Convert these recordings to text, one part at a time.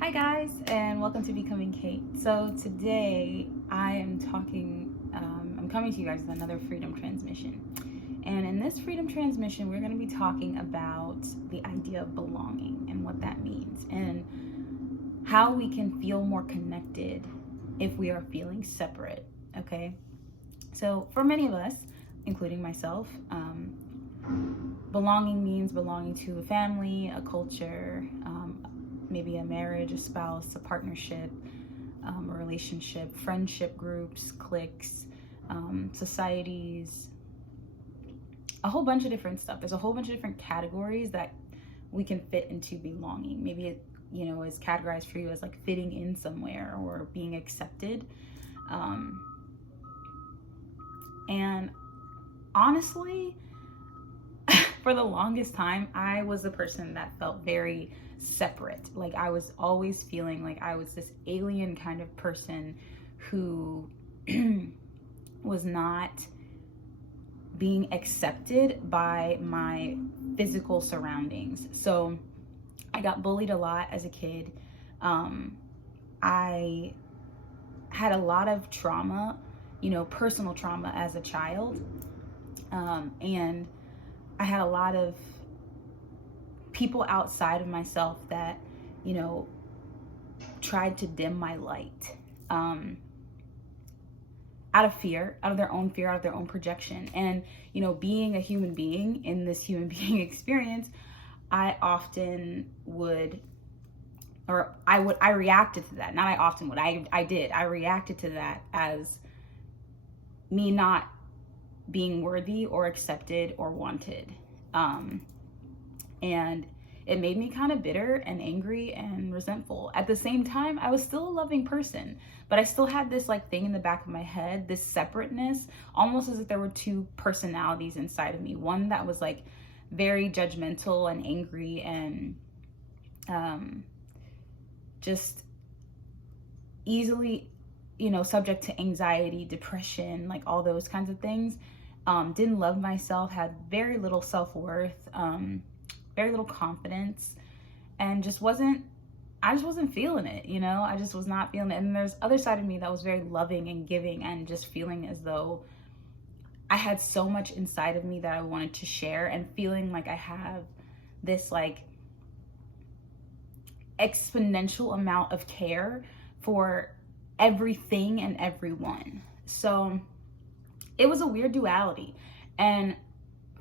Hi guys, and welcome to Becoming Cate. So today I'm coming to you guys with another freedom transmission. And in this freedom transmission, we're going to be talking about the idea of belonging and what that means and how we can feel more connected if we are feeling separate, okay? So for many of us, including myself, belonging means belonging to a family, a culture, maybe a marriage, a spouse, a partnership, a relationship, friendship groups, cliques, societies, a whole bunch of different stuff. There's a whole bunch of different categories that we can fit into belonging. Maybe it, is categorized for you as like fitting in somewhere or being accepted. And honestly, for the longest time, I was the person that felt very separate. Like I was always feeling like I was this alien kind of person who was not being accepted by my physical surroundings. So I got bullied a lot as a kid. I had a lot of trauma, personal trauma as a child. And I had a lot of people outside of myself that, tried to dim my light, out of fear, out of their own fear, out of their own projection. And, being a human being in this human being experience, I often would, I reacted to that. Not I often would, I did. I reacted to that as me not being worthy or accepted or wanted. And it made me kind of bitter and angry and resentful. At the same time, I was still a loving person, but I still had this like thing in the back of my head, this separateness, almost as if there were two personalities inside of me. One that was like very judgmental and angry and just easily, subject to anxiety, depression, like all those kinds of things. Didn't love myself, had very little self-worth, very little confidence, and I just wasn't feeling it, I just was not feeling it. And there's other side of me that was very loving and giving and just feeling as though I had so much inside of me that I wanted to share, and feeling like I have this like exponential amount of care for everything and everyone. So it was a weird duality. And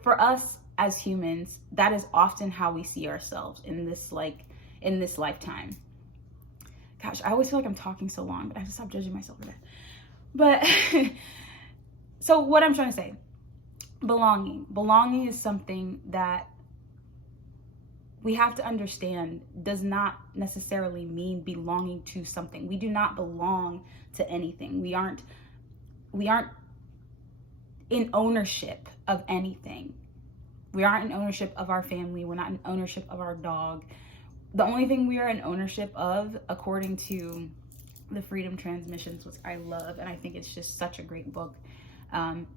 for us as humans, that is often how we see ourselves in this lifetime. Gosh, I always feel like I'm talking so long, but I have to stop judging myself for that. But so what I'm trying to say, belonging is something that we have to understand does not necessarily mean belonging to something. We do not belong to anything. We aren't in ownership of anything. We aren't in ownership of our family. We're not in ownership of our dog. The only thing we are in ownership of, according to the Freedom Transmissions, which I love, and I think it's just such a great book,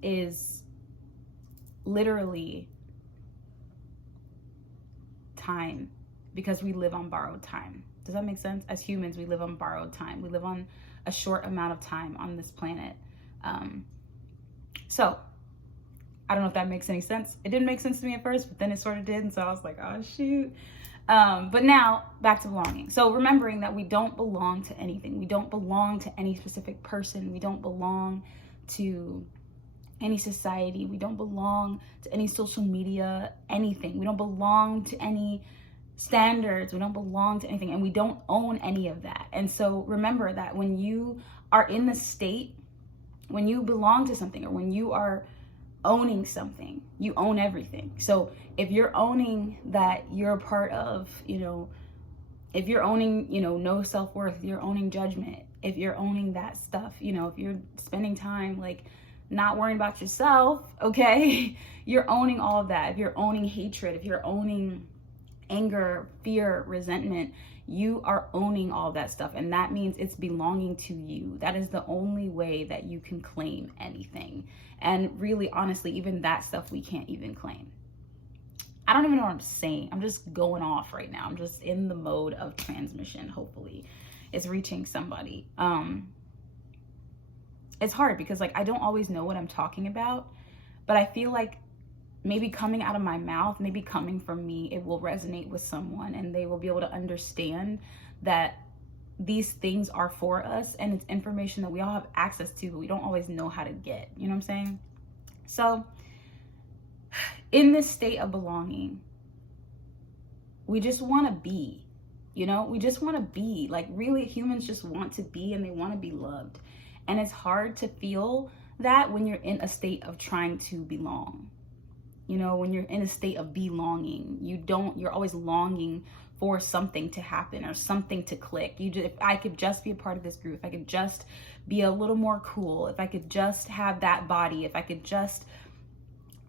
is literally time, because we live on borrowed time. Does that make sense? As humans, we live on borrowed time. We live on a short amount of time on this planet. So I don't know if that makes any sense. It didn't make sense to me at first, but then it sort of did. And so I was like, oh shoot. But now back to belonging. So remembering that we don't belong to anything. We don't belong to any specific person. We don't belong to any society. We don't belong to any social media, anything. We don't belong to any standards. We don't belong to anything, and we don't own any of that. And so remember that when you are in the state, when you belong to something, or when you are owning something, you own everything. So if you're owning that you're a part of, if you're owning, no self-worth, you're owning judgment, if you're owning that stuff, if you're spending time like not worrying about yourself, okay, you're owning all of that. If you're owning hatred, if you're owning anger, fear, resentment, you are owning all that stuff. And that means it's belonging to you. That is the only way that you can claim anything. And really, honestly, even that stuff we can't even claim. I don't even know what I'm saying. I'm just going off right now. I'm just in the mode of transmission. Hopefully it's reaching somebody. It's hard because like I don't always know what I'm talking about, but I feel like maybe coming out of my mouth, maybe coming from me, it will resonate with someone and they will be able to understand that these things are for us and it's information that we all have access to, but we don't always know how to get. You know what I'm saying? So in this state of belonging, we just want to be, you know, we just want to be. Like really, humans just want to be and they want to be loved. And it's hard to feel that when you're in a state of trying to belong. You know, when you're in a state of belonging, you're always longing for something to happen or something to click. If I could just be a part of this group, if I could just be a little more cool, if I could just have that body, if I could just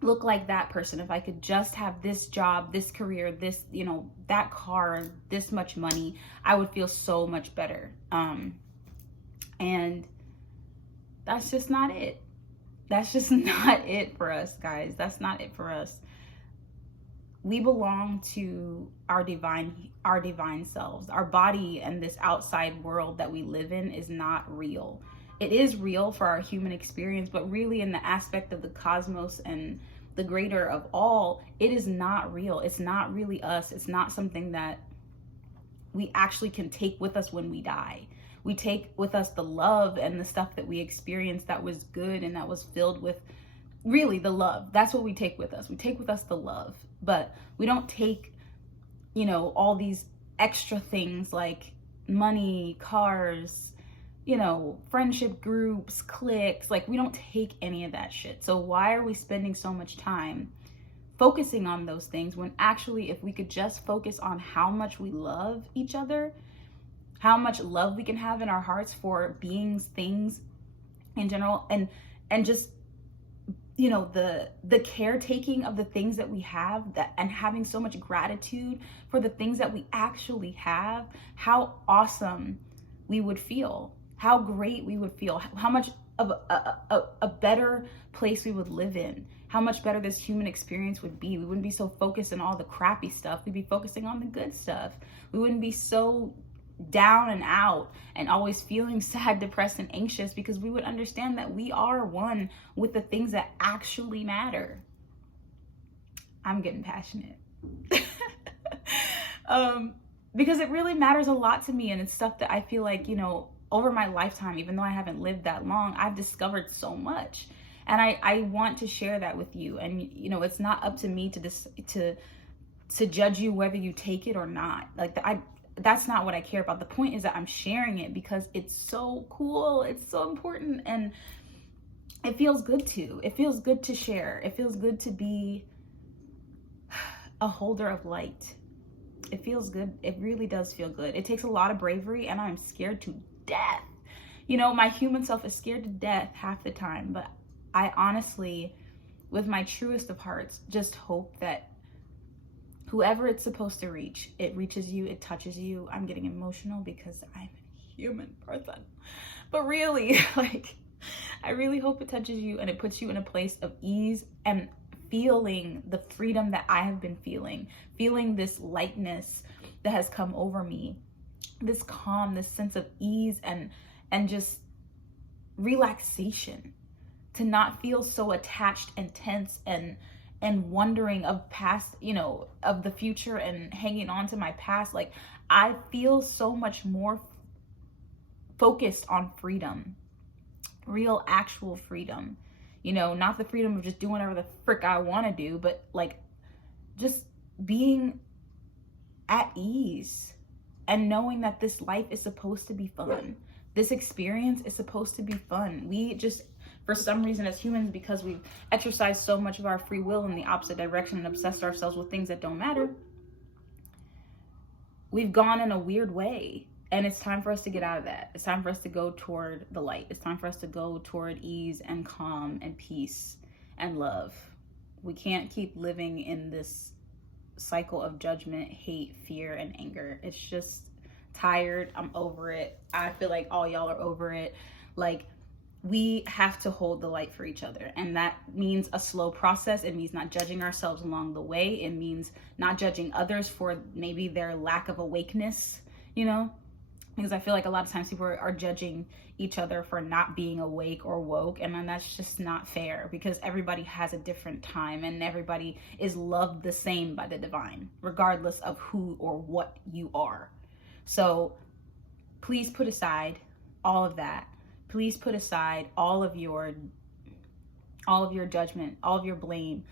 look like that person, if I could just have this job, this career, this, you know, that car, this much money, I would feel so much better. And that's just not it. That's just not it for us, guys. That's not it for us. We belong to our divine selves. Our body and this outside world that we live in is not real. It is real for our human experience, but really in the aspect of the cosmos and the greater of all, it is not real. It's not really us. It's not something that we actually can take with us when we die. We take with us the love and the stuff that we experienced that was good and that was filled with really the love. That's what we take with us. We take with us the love, but we don't take, you know, all these extra things like money, cars, you know, friendship groups, cliques. Like we don't take any of that shit. So why are we spending so much time focusing on those things when actually if we could just focus on how much we love each other, how much love we can have in our hearts for beings, things in general, and just, you know, the caretaking of the things that we have, that and having so much gratitude for the things that we actually have, how awesome we would feel, how great we would feel, how much of a better place we would live in, how much better this human experience would be. We wouldn't be so focused on all the crappy stuff. We'd be focusing on the good stuff. We wouldn't be so down and out and always feeling sad, depressed, and anxious, because we would understand that we are one with the things that actually matter. I'm getting passionate. Because it really matters a lot to me, and it's stuff that I feel like, you know, over my lifetime, even though I haven't lived that long, I've discovered so much, and I want to share that with you. And you know, it's not up to me to judge you whether you take it or not. Like that's not what I care about. The point is that I'm sharing it because it's so cool. It's so important. And it feels good to. It feels good to share. It feels good to be a holder of light. It feels good. It really does feel good. It takes a lot of bravery, and I'm scared to death. You know, my human self is scared to death half the time. But I honestly, with my truest of hearts, just hope that whoever it's supposed to reach, it reaches you, it touches you. I'm getting emotional because I'm a human person. But really, like, I really hope it touches you and it puts you in a place of ease and feeling the freedom that I have been feeling this lightness that has come over me, this calm, this sense of ease and just relaxation, to not feel so attached and tense and wondering of past, you know, of the future and hanging on to my past. Like, I feel so much more focused on freedom, real actual freedom, you know, not the freedom of just doing whatever the frick I want to do, but like just being at ease and knowing that this life is supposed to be fun. This experience is supposed to be fun. We just, for some reason as humans, because we've exercised so much of our free will in the opposite direction and obsessed ourselves with things that don't matter, we've gone in a weird way. And it's time for us to get out of that. It's time for us to go toward the light. It's time for us to go toward ease and calm and peace and love. We can't keep living in this cycle of judgment, hate, fear, and anger. It's just tired. I'm over it. I feel like all y'all are over it. Like, we have to hold the light for each other. And that means a slow process. It means not judging ourselves along the way. It means not judging others for maybe their lack of awakeness, you know? Because I feel like a lot of times people are judging each other for not being awake or woke. And then that's just not fair, because everybody has a different time and everybody is loved the same by the divine, regardless of who or what you are. So please put aside all of that. Please put aside all of your judgment, all of your blame,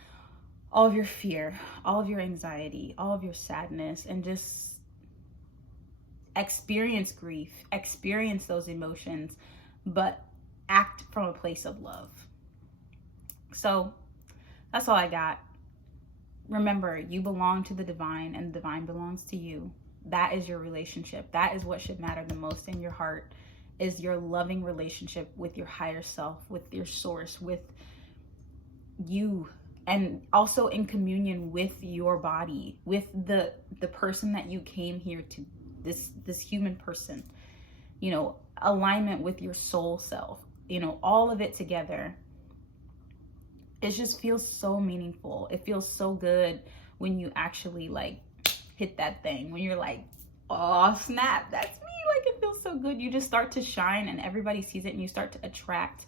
all of your fear, all of your anxiety, all of your sadness, and just experience grief, experience those emotions, but act from a place of love. So that's all I got. Remember, you belong to the divine and the divine belongs to you. That is your relationship. That is what should matter the most in your heart, is your loving relationship with your higher self, with your source, with you, and also in communion with your body, with the person that you came here to, this human person, you know, alignment with your soul self, you know, all of it together. It just feels so meaningful. It feels so good when you actually like hit that thing, when you're like, oh snap, that's me. Like, it feels so good. You just start to shine and everybody sees it, and you start to attract,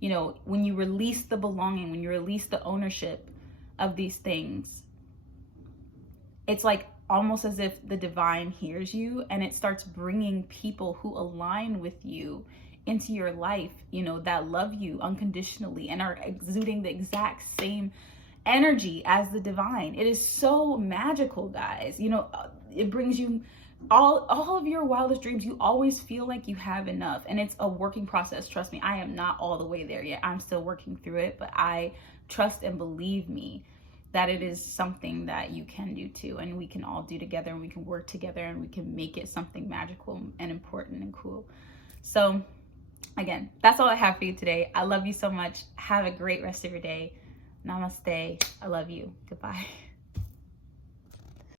you know, when you release the belonging, when you release the ownership of these things, it's like almost as if the divine hears you, and it starts bringing people who align with you into your life, you know, that love you unconditionally and are exuding the exact same energy as the divine. It is so magical, guys. You know, it brings you all of your wildest dreams. You always feel like you have enough, and it's a working process. Trust me, I am not all the way there yet. I'm still working through it, but I trust and believe me that it is something that you can do too, and we can all do together, and we can work together, and we can make it something magical and important and cool. So again, that's all I have for you today. I love you so much. Have a great rest of your day. Namaste. I love you. Goodbye.